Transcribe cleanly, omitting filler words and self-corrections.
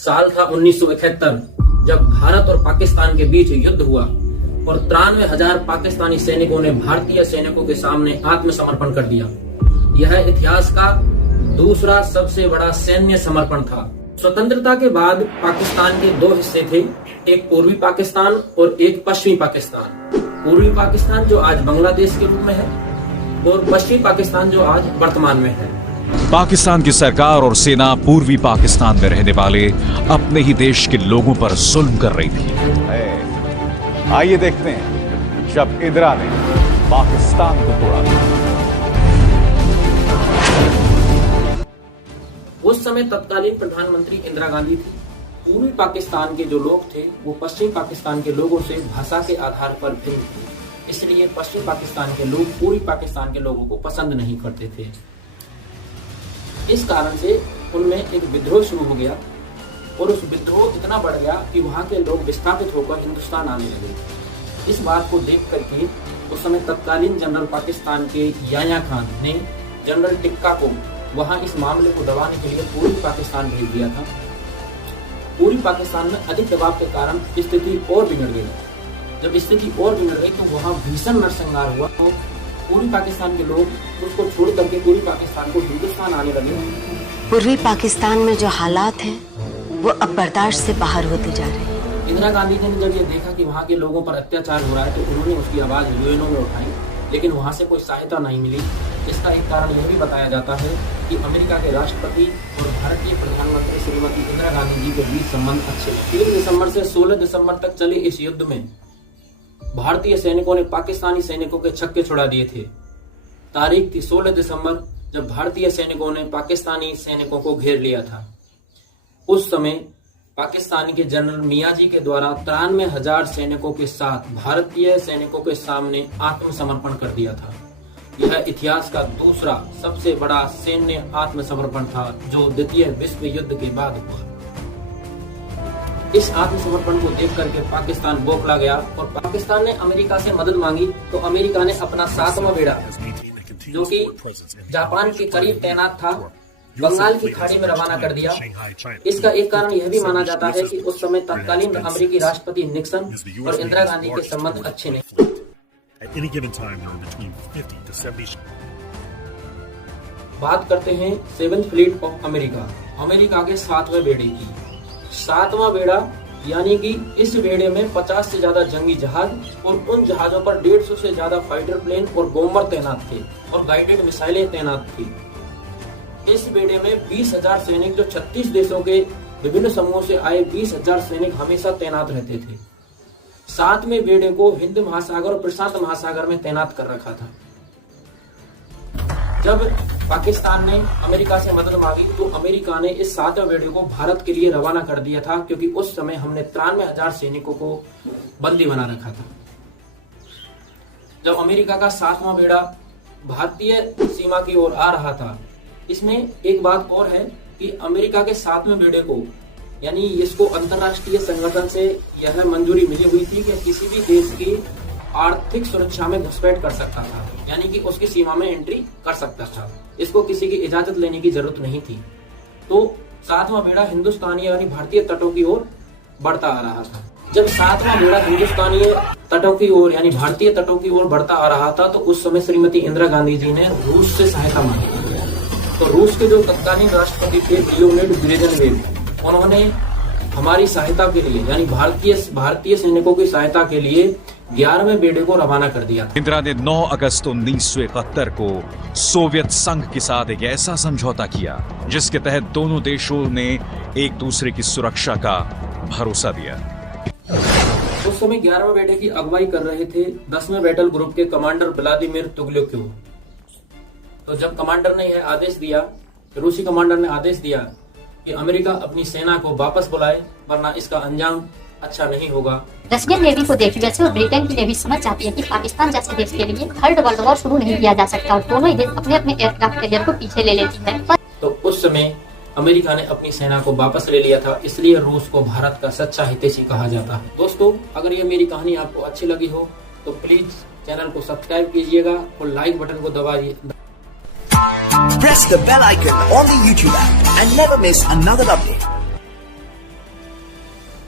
साल था 1971 जब भारत और पाकिस्तान के बीच युद्ध हुआ और 93,000 पाकिस्तानी सैनिकों ने भारतीय सैनिकों के सामने आत्मसमर्पण कर दिया। यह इतिहास का दूसरा सबसे बड़ा सैन्य समर्पण था। स्वतंत्रता के बाद पाकिस्तान के दो हिस्से थे, एक पूर्वी पाकिस्तान और एक पश्चिमी पाकिस्तान। पूर्वी पाकिस्तान जो आज बांग्लादेश के रूप में है और पश्चिमी पाकिस्तान जो आज वर्तमान में है। पाकिस्तान की सरकार और सेना पूर्वी पाकिस्तान में रहने वाले अपने ही देश के लोगों पर जुल्म कर रही थी। आइए देखते हैं जब इंदिरा ने पाकिस्तान को तोड़ा था। उस समय तत्कालीन प्रधानमंत्री इंदिरा गांधी थी। पूर्वी पाकिस्तान के जो लोग थे वो पश्चिमी पाकिस्तान के लोगों से भाषा के आधार पर भिन्न थे, इसलिए पश्चिमी पाकिस्तान के लोग पूर्वी पाकिस्तान के लोगों को पसंद नहीं करते थे। इस कारण से उनमें एक विद्रोह शुरू हो गया और उस विद्रोह इतना बढ़ गया कि वहां के लोग विस्थापित होकर हिंदुस्तान आने लगे। इस बात को देख करके उस समय तत्कालीन जनरल पाकिस्तान के याह्या खान ने जनरल टिक्का को वहां इस मामले को दबाने के लिए पूर्वी पाकिस्तान भेज दिया था। पूर्वी पाकिस्तान में अधिक दबाव के कारण स्थिति और बिगड़ गई। जब स्थिति और बिगड़ गई तो वहां भीषण नरसंहार हुआ। तो पूर्वी पाकिस्तान के लोग उसको छोड़ करके पूर्वी पाकिस्तान को हिंदुस्तान आने लगे। पूर्वी पाकिस्तान में जो हालात हैं वो अब बर्दाश्त से बाहर होते जा रहे हैं। इंदिरा गांधी जी ने जब ये देखा कि वहाँ के लोगों पर अत्याचार हो रहा है तो उन्होंने उसकी आवाज यूएनओ में उठाई, लेकिन वहाँ से कोई सहायता नहीं मिली। इसका एक कारण यह भी बताया जाता है कि अमेरिका के राष्ट्रपति और भारतीय प्रधानमंत्री श्रीमती इंदिरा गांधी जी के बीच संबंध अच्छे। 3 दिसंबर से 16 दिसंबर तक चले इस युद्ध में भारतीय सैनिकों ने पाकिस्तानी सैनिकों के छक्के छुड़ा दिए थे। तारीख थी 16 दिसंबर जब भारतीय सैनिकों ने पाकिस्तानी सैनिकों को घेर लिया था। उस समय पाकिस्तान के जनरल मियां जी के द्वारा 93,000 सैनिकों के साथ भारतीय सैनिकों के सामने आत्मसमर्पण कर दिया था। यह इतिहास का दूसरा सबसे बड़ा सैन्य आत्मसमर्पण था जो द्वितीय विश्व युद्ध के बाद हुआ। इस आत्मसमर्पण को देख करके पाकिस्तान बौखला गया और पाकिस्तान ने अमेरिका से मदद मांगी तो अमेरिका ने अपना 7वां बेड़ा जो कि जापान के करीब तैनात था बंगाल की खाड़ी में रवाना कर दिया। इसका एक कारण यह भी माना जाता है कि उस समय तत्कालीन अमेरिकी राष्ट्रपति निक्सन और इंदिरा गांधी के संबंध अच्छे नहीं। बात करते हैं 7th fleet of America, America के 7वें बेड़े की। 7वां बेड़ा यानी कि इस बेड़े में 50 से ज्यादा जंगी जहाज और उन जहाजों पर 150 से ज्यादा फाइटर प्लेन और बॉम्बर तैनात थे और गाइडेड मिसाइलें तैनात थी। इस बेड़े में 20,000 सैनिक जो 36 देशों के विभिन्न समूहों से आए 20,000 सैनिक हमेशा तैनात रहते थे। 7वें बेड़े को हिंद महासागर और प्रशांत महासागर में तैनात कर रखा था। जब पाकिस्तान ने अमेरिका से मदद मांगी तो अमेरिका ने इस 7वें बेड़े को भारत के लिए रवाना कर दिया था, क्योंकि उस समय हमने 93,000 सैनिकों को बंदी बना रखा था। जब अमेरिका का 7वां बेड़ा भारतीय सीमा की ओर आ रहा था, इसमें एक बात और है कि अमेरिका के 7वें बेड़े को यानी इसको अंतर्राष्ट्रीय संगठन से यह मंजूरी मिली हुई थी कि किसी भी देश की आर्थिक सुरक्षा में घुसपैठ कर सकता था, यानी कि उसकी सीमा में एंट्री कर सकता था। इसको किसी की इजाजत लेने की जरूरत नहीं थी। तो 7वां बेड़ा हिंदुस्तानी यानी भारतीय तटों की ओर बढ़ता आ रहा था। जब 7वां बेड़ा हिंदुस्तानी तटों की ओर यानी भारतीय तटों की ओर बढ़ता आ रहा था तो उस समय श्रीमती इंदिरा गांधी जी ने रूस से सहायता मांगी। तो रूस के जो तत्कालीन राष्ट्रपति थे लियोनिड ब्रेजनेव, उन्होंने हमारी सहायता के लिए यानी भारतीय सैनिकों की सहायता के लिए 11वें बेड़े को रवाना कर दिया। इंदिरा ने 9 अगस्त 1971 को सोवियत संघ के साथ एक ऐसा समझौता किया जिसके तहत दोनों देशों ने एक दूसरे की सुरक्षा का भरोसा दिया। उस समय 11वें बेड़े की अगुवाई कर रहे थे 10वें बैटल ग्रुप के कमांडर व्लादिमीर तुगल्योव। तो जब कमांडर ने यह आदेश दिया, रूसी कमांडर ने आदेश दिया कि अमेरिका अपनी सेना को वापस बुलाए वरना इसका अंजाम अच्छा नहीं होगा। रशियन नेवी को देखिए जैसे और ब्रिटेन की नेवी समझ चाहती है कि पाकिस्तान जैसे देश के लिए 3rd वर्ल्ड वॉर शुरू नहीं किया जा सकता और दोनों ही देश अपने अपने एयरक्राफ्ट कैरियर को पीछे ले लेती है। तो उस समय अमेरिका ने अपनी सेना को वापस ले लिया था, इसलिए रूस को भारत का सच्चा हितैषी कहा जाता है। दोस्तों, अगर ये मेरी कहानी आपको अच्छी लगी हो तो प्लीज चैनल को सब्सक्राइब कीजिएगा और लाइक बटन को दबाइए। Press the bell icon on the YouTube app and never miss another update.